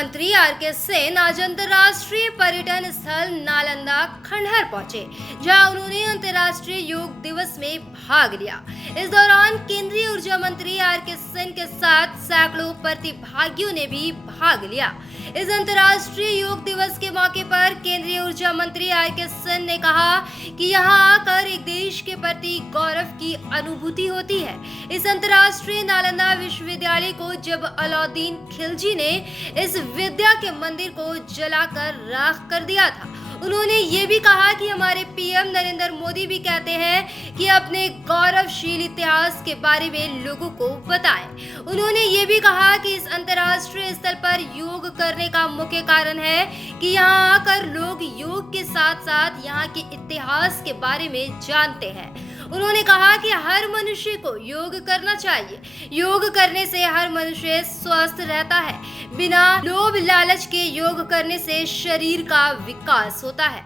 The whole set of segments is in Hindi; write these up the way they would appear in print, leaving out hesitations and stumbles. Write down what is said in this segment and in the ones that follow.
मंत्री आर.के. सिंह आज अंतर्राष्ट्रीय पर्यटन स्थल नालंदा खंडहर पहुंचे, जहां उन्होंने अंतर्राष्ट्रीय योग दिवस में भाग लिया। इस दौरान केंद्रीय ऊर्जा मंत्री आर.के. सिंह के साथ सैकड़ों प्रतिभागियों ने भी भाग लिया। इस अंतर्राष्ट्रीय योग दिवस के मौके पर केंद्रीय ऊर्जा मंत्री आर.के. सिंह ने कहा कि यहां आकर एक देश के प्रति गौरव की अनुभूति होती है। इस अंतर्राष्ट्रीय नालंदा विश्वविद्यालय को जब अलाउद्दीन खिलजी ने इस विद्या के मंदिर को जलाकर राख कर दिया था, उन्होंने ये भी कहा कि हमारे पीएम नरेंद्र मोदी भी कहते हैं कि अपने गौरवशील इतिहास के बारे में लोगों को बताएं। उन्होंने ये भी कहा कि इस अंतर्राष्ट्रीय स्थल पर योग करने का मुख्य कारण है कि यहाँ आकर लोग योग के साथ साथ यहाँ के इतिहास के बारे में जानते हैं। उन्होंने कहा कि हर मनुष्य को योग करना चाहिए। योग करने से हर मनुष्य स्वस्थ रहता है। बिना लोभ लालच के योग करने से शरीर का विकास होता है।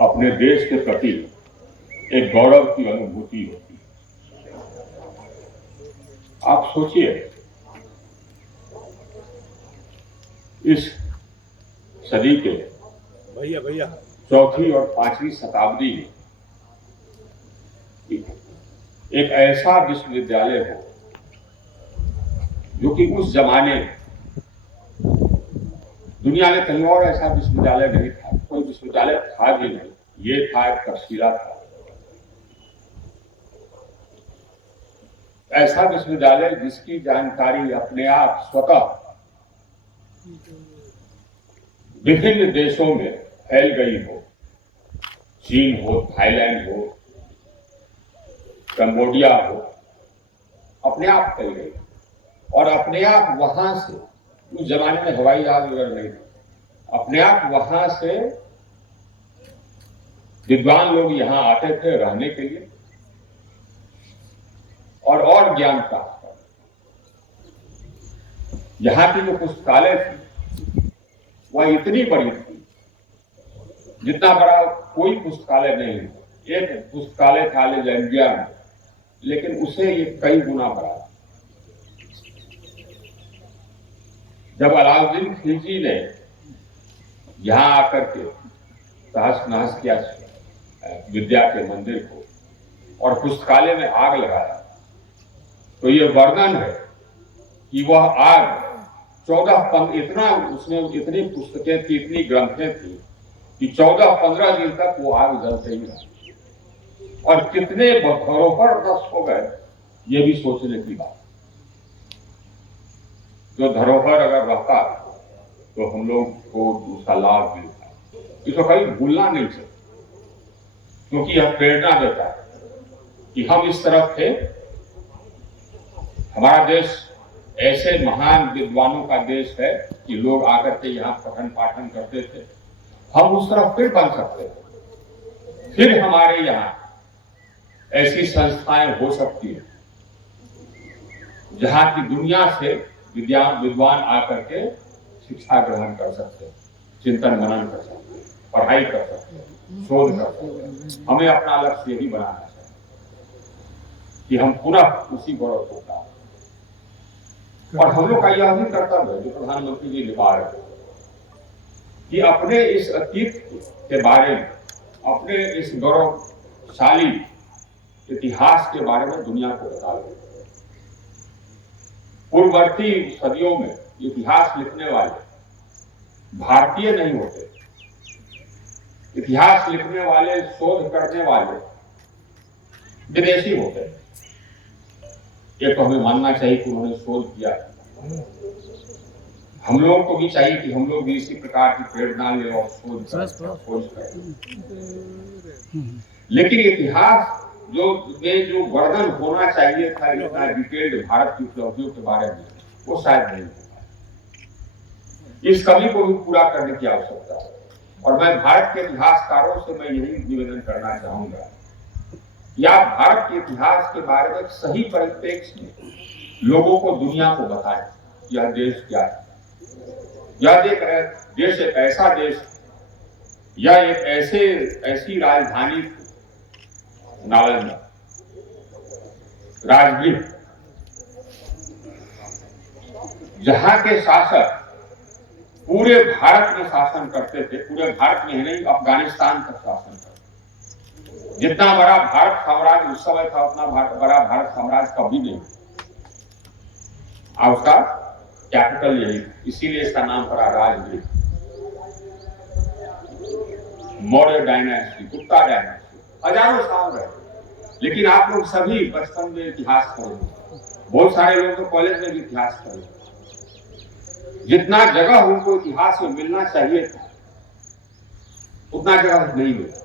अपने देश के प्रति एक गौरव की अनुभूति होती है। आप सोचिए, इस सदी के चौथी और 5वीं शताब्दी में एक ऐसा विश्वविद्यालय हो जो कि उस जमाने में दुनिया में कहीं और ऐसा विश्वविद्यालय नहीं था। कोई विश्वविद्यालय था भी नहीं, ये था एक तक्षशिला था। ऐसा विश्वविद्यालय जिसकी जानकारी अपने आप स्वतः विभिन्न देशों में फैल गई हो, चीन हो, थाईलैंड हो, कंबोडिया हो, अपने आप फैल गई और अपने आप वहां से, उस जमाने में हवाई जहाज वगैरह नहीं था, अपने आप वहां से विद्वान लोग यहां आते थे रहने के लिए और ज्ञान प्राप्त कर। यहाँ की जो पुस्तकालय थी वह इतनी बड़ी थी, जितना बड़ा कोई पुस्तकालय नहीं है। एक पुस्तकालय था अलेक्जेंड्रिया में, लेकिन उसे ये कई गुना बड़ा। जब अलाउद्दीन खिलजी ने यहां आकर के तहस नहस किया विद्या के मंदिर को और पुस्तकालय में आग लगाया, तो ये वर्णन है कि वह आग 14 इतना उसमें इतनी पुस्तकें थी, इतनी ग्रंथें थी कि 14-15 दिन तक वो आग जलते ही रहा। और कितने धरोहर नष्ट हो गए, ये भी सोचने की बात। जो धरोहर अगर रहता तो हम लोग को उसका लाभ मिलता। इसको कभी भूलना नहीं चाहिए, क्योंकि यह प्रेरणा देता है कि हम इस तरफ थे। हमारा देश ऐसे महान विद्वानों का देश है कि लोग आकर के यहाँ पठन पाठन करते थे। हम उस तरफ फिर बन सकते थे। फिर हमारे यहाँ ऐसी संस्थाएं हो सकती है जहां की दुनिया से विद्वान आकर के शिक्षा ग्रहण कर सकते हैं, चिंतन मनन कर सकते हैं, पढ़ाई कर सकते हैं, शोध कर सकते हैं। हमें अपना लक्ष्य यही बनाना चाहिए कि हम पुनः उसी गौरव को प्राप्त। और हम लोग का यह भी कर्तव्य है, जो प्रधानमंत्री जी निभा रहे हैं, कि अपने इस अतीत के बारे में, अपने इस गौरवशाली इतिहास के बारे में दुनिया को बता दें। पूर्ववर्ती सदियों में इतिहास लिखने वाले भारतीय नहीं होते। इतिहास लिखने वाले, शोध करने वाले विदेशी होते। ये तो हमें मानना चाहिए कि उन्होंने शोध किया। हम लोगों को भी चाहिए कि हम लोग भी इसी प्रकार की प्रेरणा ले और शोध करें। लेकिन इतिहास जो वर्णन होना चाहिए था इतना डिटेल्ड भारत की उपलब्धियों के बारे में, वो शायद नहीं होता। इस कमी को भी पूरा करने की आवश्यकता है। और मैं भारत के इतिहासकारों से मैं यही निवेदन करना चाहूंगा कि आप भारत के इतिहास के बारे में सही परिप्रेक्ष्य में लोगों को, दुनिया को बताएं यह देश क्या है। यह देश एक ऐसा देश, यह एक ऐसी राजधानी नालंदा, राजगीर, जहां के शासक पूरे भारत में शासन करते थे, पूरे भारत में ही नहीं अफगानिस्तान तक शासन करते। जितना बड़ा भारत साम्राज्य उस समय था उतना बड़ा भारत साम्राज्य कभी नहीं, और उसका कैपिटल यही, इसीलिए इसका नाम पड़ा राजगृह। मौर्य डायनेस्टी, गुप्ता डायनेस्टी हजारों साल रहे, लेकिन आप लोग सभी बचपन में इतिहास पढ़े, बहुत सारे लोग तो कॉलेज में भी इतिहास पढ़े, जितना जगह उनको इतिहास में मिलना चाहिए था उतना जगह नहीं मिला।